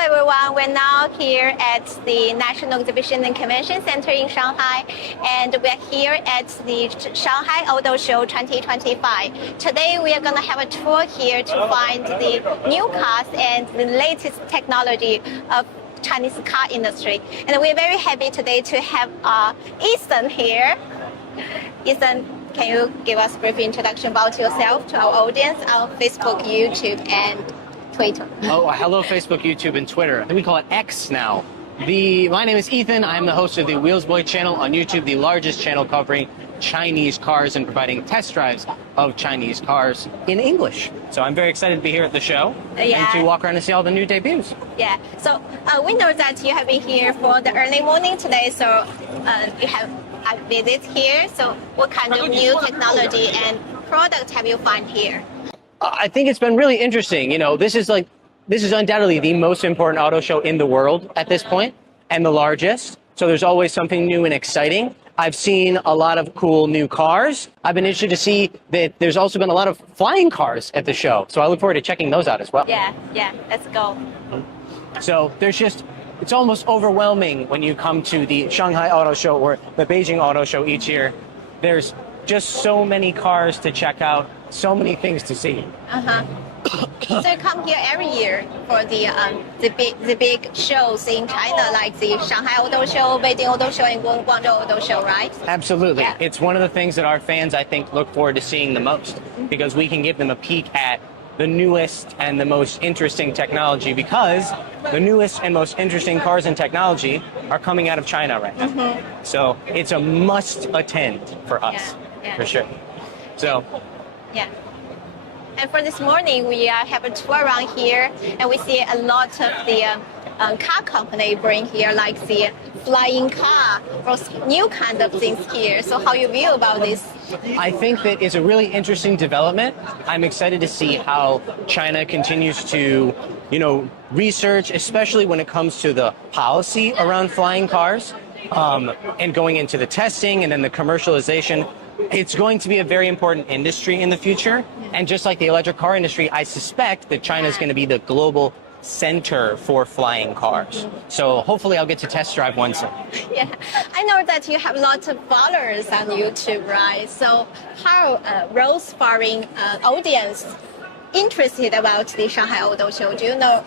everyone, we're now here at the National Exhibition and Convention Center in Shanghai, and we're here at the Shanghai Auto Show 2025. Today we are going to have a tour here to find the new cars and the latest technology of Chinese car industry. And we're very happy today to have Ethan here. Ethan, can you give us a brief introduction about yourself to our audience on Facebook, YouTube, and Twitter? Oh, hello, Facebook, YouTube, and Twitter. I think we call it X now. My name is Ethan. I'm the host of the Wheels Boy channel on YouTube, the largest channel covering Chinese cars and providing test drives of Chinese cars in English. So I'm very excited to be here at the show and to walk around and see all the new debuts. Yeah, so we know that you have been here for the early morning today, so you have a visit here. So what kind of new technology and product have you found here? I think it's been really interesting. You know, this is undoubtedly the most important auto show in the world at this point, and the largest. So there's always something new and exciting. I've seen a lot of cool new cars. I've been interested to see that there's also been a lot of flying cars at the show. So I look forward to checking those out as well. Yeah, let's go. So it's almost overwhelming when you come to the Shanghai Auto Show or the Beijing Auto Show each year. There's just so many cars to check out, so many things to see. So you come here every year for the big shows in China, like the Shanghai Auto Show, Beijing Auto Show, and Guangzhou Auto Show, right? Absolutely. Yeah. It's one of the things that our fans, I think, look forward to seeing the most, because we can give them a peek at the newest and the most interesting technology, because the newest and most interesting cars and technology are coming out of China right now. So it's a must attend for us, for sure. So. Yeah. And for this morning, we have a tour around here, and we see a lot of the car company bring here, like the flying car or new kind of things here. So how you feel about this? I think that it's a really interesting development. I'm excited to see how China continues to, research, especially when it comes to the policy around flying cars, and going into the testing and then the commercialization. It's going to be a very important industry in the future. And just like the electric car industry, I suspect that China is going to be the global center for flying cars. So hopefully I'll get to test drive one soon. Yeah, I know that you have lots of followers on YouTube, right? So how those foreign audience interested about the Shanghai Auto Show? Do you know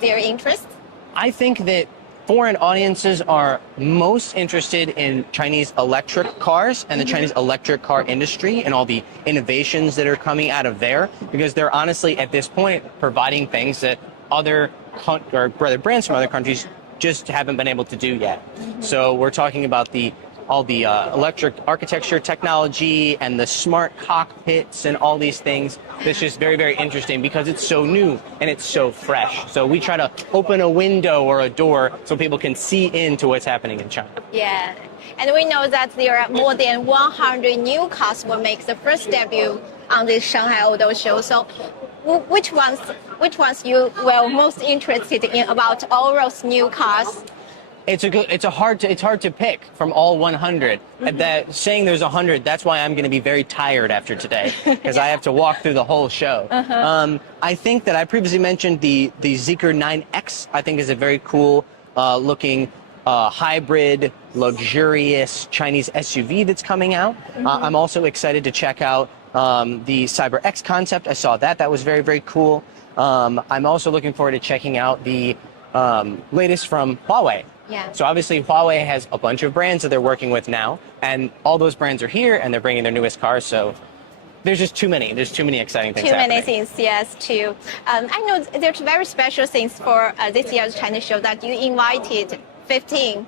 their interest? I think that foreign audiences are most interested in Chinese electric cars and the Chinese electric car industry and all the innovations that are coming out of there, because they're honestly at this point providing things that brands from other countries just haven't been able to do yet. So we're talking about all the electric architecture technology and the smart cockpits and all these things. That's just very, very interesting because it's so new and it's so fresh. So we try to open a window or a door so people can see into what's happening in China. Yeah, and we know that there are more than 100 new cars will make the first debut on the Shanghai Auto Show. So which ones you were most interested in about all those new cars? It's hard to pick from all 100. That saying there's 100, that's why I'm going to be very tired after today, because I have to walk through the whole show. I think that I previously mentioned the Zeekr 9X. I think is a very cool looking hybrid, luxurious Chinese SUV that's coming out. I'm also excited to check out the Cyber X concept. I saw that. That was very, very cool. I'm also looking forward to checking out the latest from Huawei. Yeah. So obviously Huawei has a bunch of brands that they're working with now, and all those brands are here and they're bringing their newest cars. So there's just too many. There's too many exciting things happening. Too many things, yes, too. I know there's very special things for this year's China show that you invited 15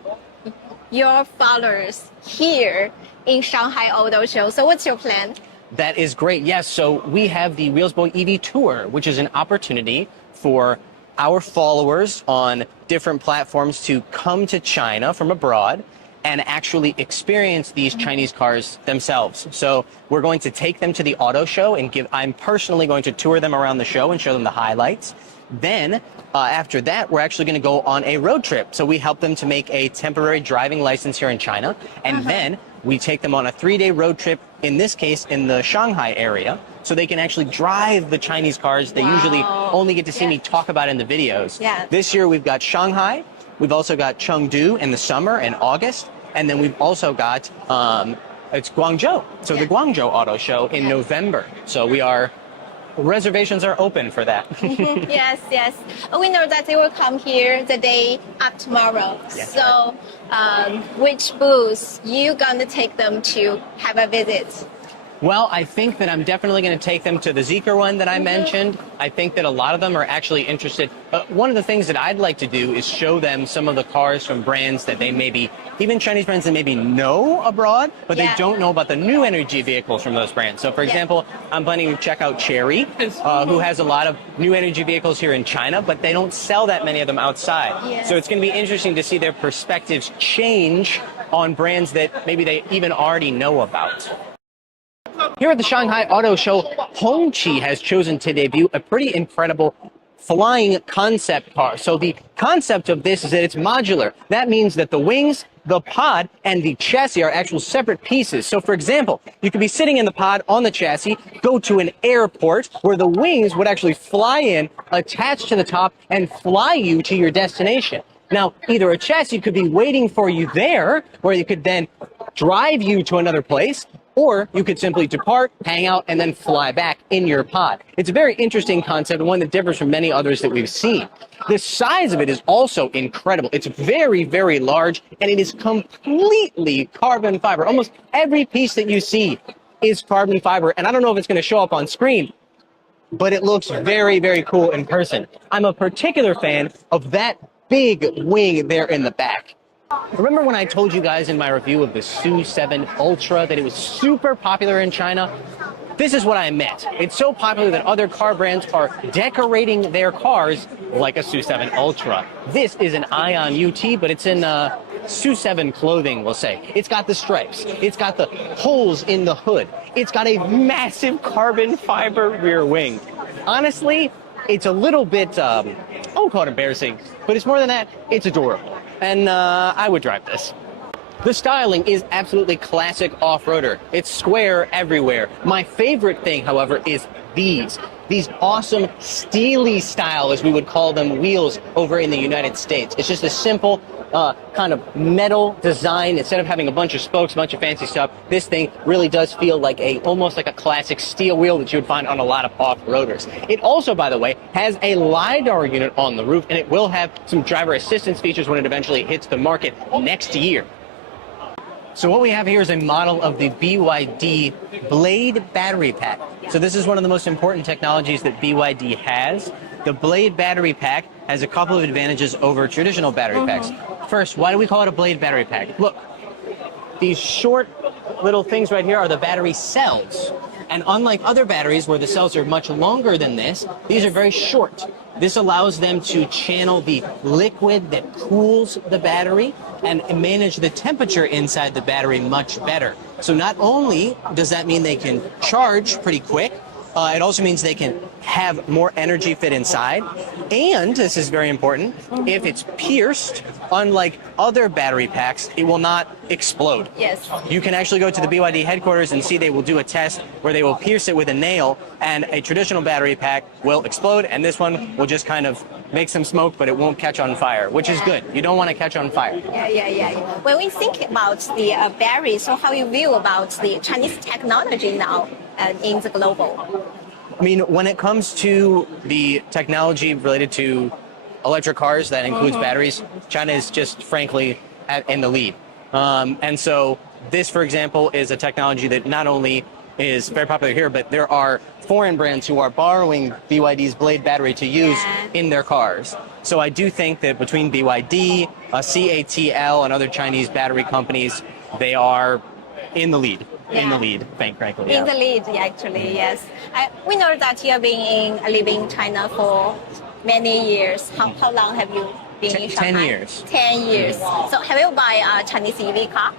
your followers here in Shanghai Auto Show. So what's your plan? That is great. Yes. So we have the Wheels Boy EV Tour, which is an opportunity for our followers on different platforms to come to China from abroad and actually experience these Chinese cars themselves. So we're going to take them to the auto show and I'm personally going to tour them around the show and show them the highlights. Then after that, we're actually going to go on a road trip. So we help them to make a temporary driving license here in China. And then we take them on a 3-day road trip, in this case, in the Shanghai area, so they can actually drive the Chinese cars they usually only get to see me talk about in the videos. Yeah. This year we've got Shanghai, we've also got Chengdu in the summer in August, and then we've also got it's Guangzhou. So the Guangzhou Auto Show in November. So reservations are open for that. Yes, yes. We know that they will come here the day of tomorrow. Yes. So, which booth you gonna take them to have a visit? Well, I think that I'm definitely going to take them to the Zeekr one that I mentioned. I think that a lot of them are actually interested. One of the things that I'd like to do is show them some of the cars from brands that they maybe, even Chinese brands that maybe know abroad, but they don't know about the new energy vehicles from those brands. So, for example, I'm planning to check out Chery, who has a lot of new energy vehicles here in China, but they don't sell that many of them outside. Yes. So it's going to be interesting to see their perspectives change on brands that maybe they even already know about. Here at the Shanghai Auto Show, Hongchi has chosen to debut a pretty incredible flying concept car. So the concept of this is that it's modular. That means that the wings, the pod, and the chassis are actual separate pieces. So for example, you could be sitting in the pod on the chassis, go to an airport where the wings would actually fly in, attach to the top, and fly you to your destination. Now, either a chassis could be waiting for you there, where you could then drive you to another place, or you could simply depart, hang out, and then fly back in your pod. It's a very interesting concept, and one that differs from many others that we've seen. The size of it is also incredible. It's very, very large, and it is completely carbon fiber. Almost every piece that you see is carbon fiber, and I don't know if it's going to show up on screen, but it looks very, very cool in person. I'm a particular fan of that big wing there in the back. Remember when I told you guys in my review of the SU7 Ultra that it was super popular in China? This is what I meant. It's so popular that other car brands are decorating their cars like a SU7 Ultra. This is an Ion UT, but it's in SU7 clothing, we'll say. It's got the stripes. It's got the holes in the hood. It's got a massive carbon fiber rear wing. Honestly, it's a little bit, I won't call it embarrassing, but it's more than that, it's adorable. And I would drive this. The styling is absolutely classic off-roader. It's square everywhere. My favorite thing, however, is these awesome steely style, as we would call them, wheels over in the United States. It's just a simple kind of metal design. Instead of having a bunch of spokes, a bunch of fancy stuff, this thing really does feel like almost like a classic steel wheel that you would find on a lot of off-roaders. It also, by the way, has a LiDAR unit on the roof, and it will have some driver assistance features when it eventually hits the market next year. So what we have here is a model of the BYD Blade battery pack. So this is one of the most important technologies that BYD has. The Blade battery pack has a couple of advantages over traditional battery packs. First, why do we call it a Blade battery pack? Look, these short little things right here are the battery cells. And unlike other batteries where the cells are much longer than this, these are very short. This allows them to channel the liquid that cools the battery and manage the temperature inside the battery much better. So not only does that mean they can charge pretty quick, it also means they can have more energy fit inside. And, this is very important, if it's pierced, unlike other battery packs, it will not explode. Yes. You can actually go to the BYD headquarters and see they will do a test where they will pierce it with a nail, and a traditional battery pack will explode, and this one will just kind of make some smoke, but it won't catch on fire, which is good. You don't want to catch on fire. Yeah. When we think about the battery, so how you view about the Chinese technology now in the global? I mean, when it comes to the technology related to electric cars, that includes batteries, China is just frankly in the lead. And so this, for example, is a technology that not only is very popular here, but there are foreign brands who are borrowing BYD's Blade battery to use in their cars. So I do think that between BYD, CATL, and other Chinese battery companies, they are in the lead. In the lead, frankly. In the lead, actually, yes. We know that you have been living in China for many years. How long have you been in Shanghai? 10 years. 10 years. So have you bought a Chinese EV car?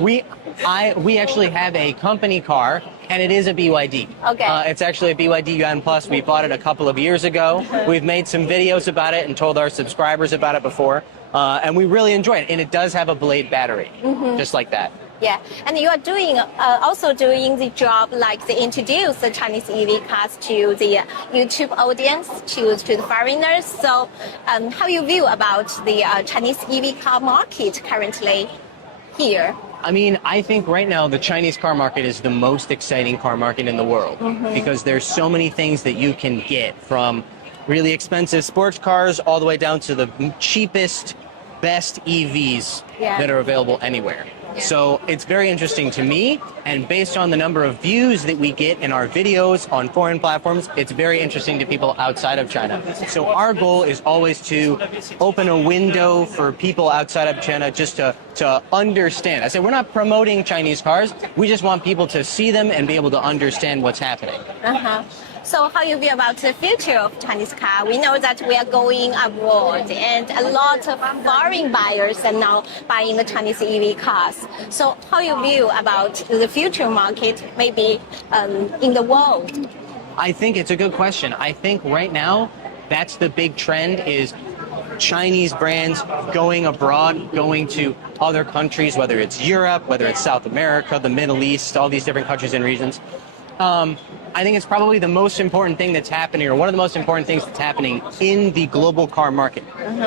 We actually have a company car, and it is a BYD. Okay. It's actually a BYD Yuan Plus. We bought it a couple of years ago. We've made some videos about it and told our subscribers about it before, and we really enjoy it. And it does have a Blade battery, just like that. Yeah, and you are doing also doing the job like to introduce the Chinese EV cars to the YouTube audience, to the foreigners. So, how you view about the Chinese EV car market currently here? I mean, I think right now the Chinese car market is the most exciting car market in the world because there's so many things that you can get, from really expensive sports cars all the way down to the cheapest, best EVs that are available anywhere. So it's very interesting to me, and based on the number of views that we get in our videos on foreign platforms, it's very interesting to people outside of China. So our goal is always to open a window for people outside of China just to understand. I said we're not promoting Chinese cars, we just want people to see them and be able to understand what's happening. So how you feel about the future of Chinese car? We know that we are going abroad, and a lot of foreign buyers are now buying the Chinese EV cars. So how you view about the future market, maybe in the world? I think it's a good question. I think right now that's the big trend, is Chinese brands going abroad, going to other countries, whether it's Europe, whether it's South America, the Middle East, all these different countries and regions. I think it's probably the most important thing that's happening, or one of the most important things that's happening in the global car market,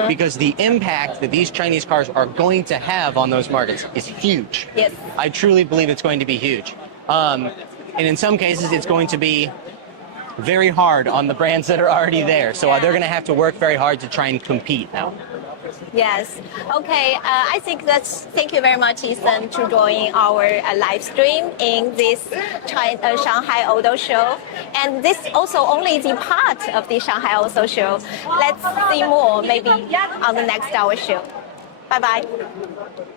because the impact that these Chinese cars are going to have on those markets is huge. Yes. I truly believe it's going to be huge. And in some cases, it's going to be very hard on the brands that are already there. So they're going to have to work very hard to try and compete now. Yes. Okay. I think thank you very much, Ethan, to join our live stream in this Shanghai Auto Show. And this also only the part of the Shanghai Auto Show. Let's see more maybe on the next hour show. Bye bye.